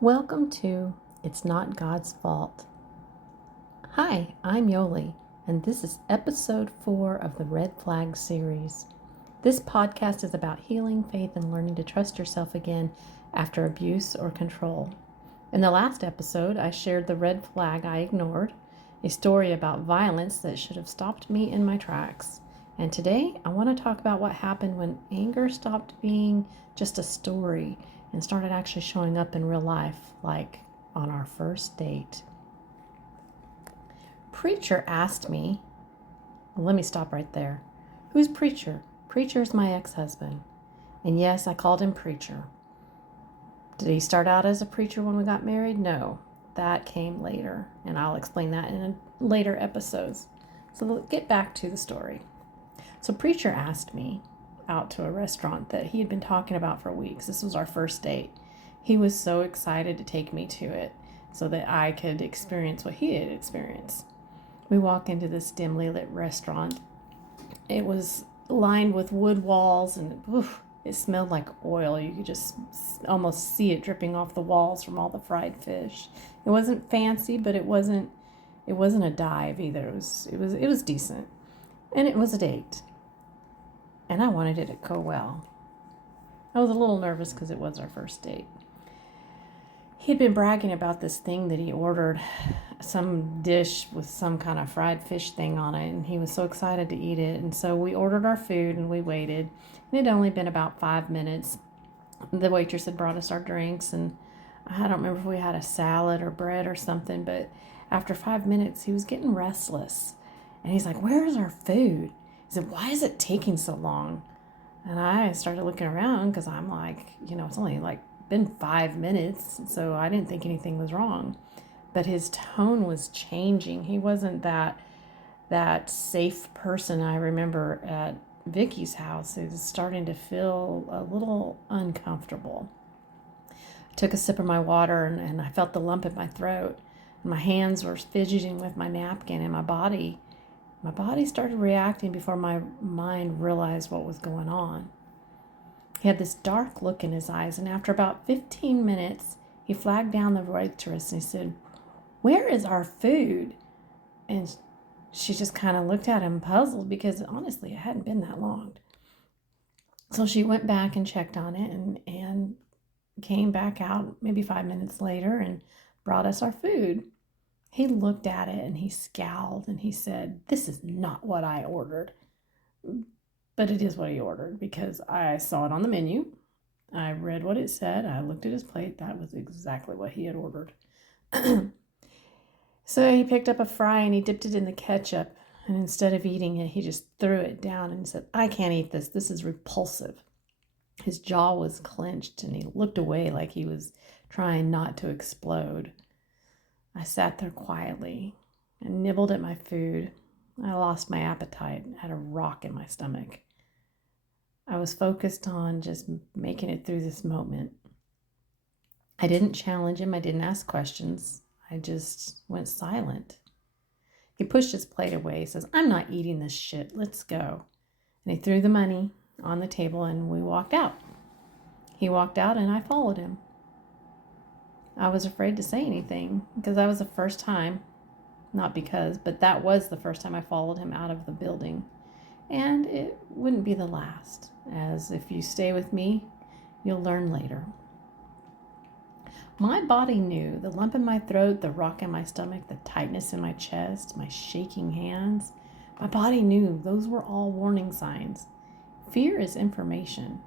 Welcome to It's Not God's Fault. Hi, I'm Yoli, and this is episode 4 of the Red Flag series. This podcast is about healing, faith, and learning to trust yourself again after abuse or control. In the last episode, I shared the red flag I ignored, a story about violence that should have stopped me in my tracks. And today, I want to talk about what happened when anger stopped being just a story and started actually showing up in real life, like on our first date. Preacher asked me, well, let me stop right there. Who's Preacher? Preacher is my ex-husband. And yes, I called him Preacher. Did he start out as a preacher when we got married? No, that came later, and I'll explain that in later episodes. So let's get back to the story. So Preacher asked me out to a restaurant that he had been talking about for weeks. This was our first date. He was so excited to take me to it so that I could experience what he had experienced. We walk into this dimly lit restaurant. It was lined with wood walls and it smelled like oil. You could just almost see it dripping off the walls from all the fried fish. It wasn't fancy, but it wasn't a dive either. It was decent. And it was a date. And I wanted it to go well. I was a little nervous because it was our first date. He'd been bragging about this thing that he ordered, some dish with some kind of fried fish thing on it, and he was so excited to eat it. And so we ordered our food and we waited. And it had only been about 5 minutes. The waitress had brought us our drinks, and I don't remember if we had a salad or bread or something, but after 5 minutes, he was getting restless. And he's like, "Where's our food?" He said, "Why is it taking so long?" And I started looking around because I'm like, it's only like been 5 minutes, so I didn't think anything was wrong. But his tone was changing. He wasn't that safe person I remember at Vicky's house. He was starting to feel a little uncomfortable. I took a sip of my water and I felt the lump in my throat. And my hands were fidgeting with my napkin, and my body started reacting before my mind realized what was going on. He had this dark look in his eyes, and after about 15 minutes, he flagged down the waitress and he said, "Where is our food?" And she just kind of looked at him puzzled because honestly, it hadn't been that long. So she went back and checked on it and came back out maybe 5 minutes later and brought us our food. He looked at it and he scowled and he said, "This is not what I ordered." But it is what he ordered because I saw it on the menu. I read what it said. I looked at his plate. That was exactly what he had ordered. So he picked up a fry and he dipped it in the ketchup. And instead of eating it, he just threw it down and said, "I can't eat this. This is repulsive." His jaw was clenched and he looked away like he was trying not to explode. I sat there quietly and nibbled at my food. I lost my appetite. I had a rock in my stomach. I was focused on just making it through this moment. I didn't challenge him. I didn't ask questions. I just went silent. He pushed his plate away. He says, "I'm not eating this shit. Let's go." And he threw the money on the table and we walked out. He walked out and I followed him. I was afraid to say anything because that was the first time, but that was the first time I followed him out of the building. And it wouldn't be the last, as if you stay with me, you'll learn later. My body knew the lump in my throat, the rock in my stomach, the tightness in my chest, my shaking hands. My body knew those were all warning signs. Fear is information.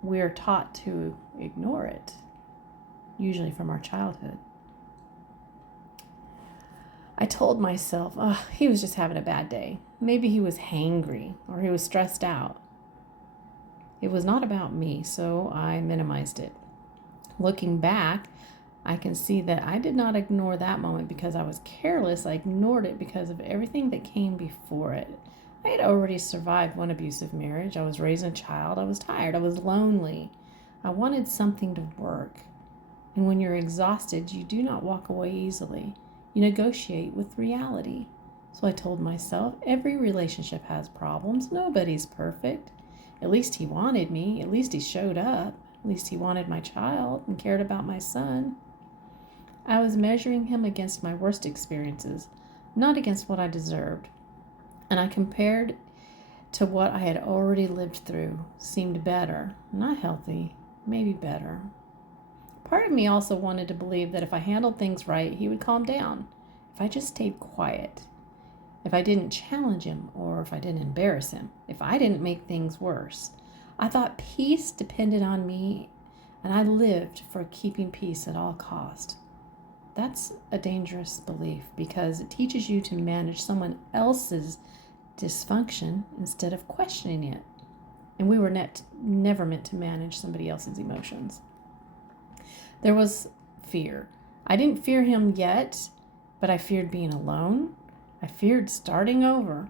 We are taught to ignore it, usually from our childhood. I told myself, he was just having a bad day. Maybe he was hangry or he was stressed out. It was not about me, so I minimized it. Looking back, I can see that I did not ignore that moment because I was careless. I ignored it because of everything that came before it. I had already survived one abusive marriage. I was raising a child. I was tired. I was lonely. I wanted something to work. And when you're exhausted, you do not walk away easily. You negotiate with reality. So I told myself, every relationship has problems. Nobody's perfect. At least he wanted me. At least he showed up. At least he wanted my child and cared about my son. I was measuring him against my worst experiences, not against what I deserved. And I compared to what I had already lived through. Seemed better. Not healthy, maybe better. Part of me also wanted to believe that if I handled things right, he would calm down. If I just stayed quiet. If I didn't challenge him, or if I didn't embarrass him. If I didn't make things worse. I thought peace depended on me, and I lived for keeping peace at all cost. That's a dangerous belief because it teaches you to manage someone else's dysfunction instead of questioning it. And we were never meant to manage somebody else's emotions. There was fear. I didn't fear him yet, but I feared being alone. I feared starting over.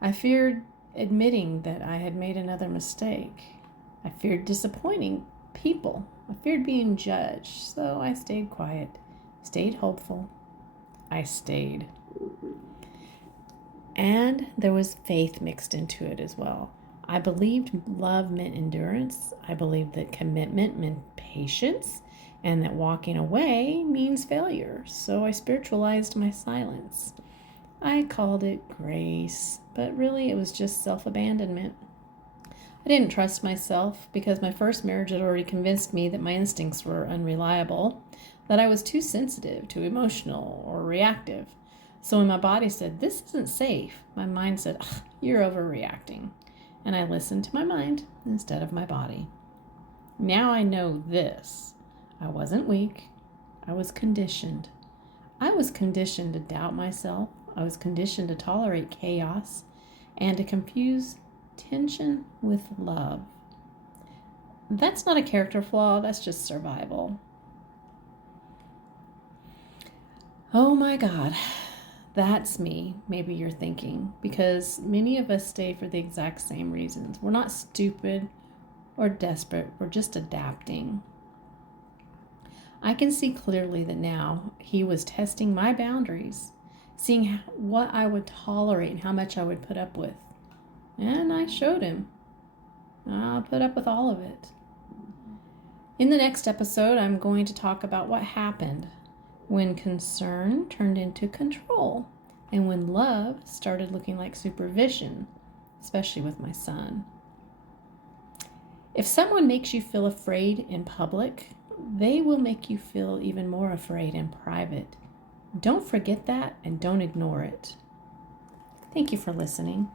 I feared admitting that I had made another mistake. I feared disappointing people. I feared being judged. So I stayed quiet, stayed hopeful. I stayed. And there was faith mixed into it as well. I believed love meant endurance. I believed that commitment meant patience, and that walking away means failure. So I spiritualized my silence. I called it grace, but really it was just self-abandonment. I didn't trust myself because my first marriage had already convinced me that my instincts were unreliable, that I was too sensitive, too emotional, or reactive. So when my body said, this isn't safe, my mind said, you're overreacting. And I listened to my mind instead of my body. Now I know this. I wasn't weak. I was conditioned. I was conditioned to doubt myself. I was conditioned to tolerate chaos and to confuse tension with love. That's not a character flaw. That's just survival. Oh my God. That's me, maybe you're thinking, because many of us stay for the exact same reasons. We're not stupid or desperate, we're just adapting. I can see clearly that now he was testing my boundaries, seeing what I would tolerate and how much I would put up with. And I showed him. I'll put up with all of it. In the next episode, I'm going to talk about what happened when concern turned into control, and when love started looking like supervision, especially with my son. If someone makes you feel afraid in public, they will make you feel even more afraid in private. Don't forget that and don't ignore it. Thank you for listening.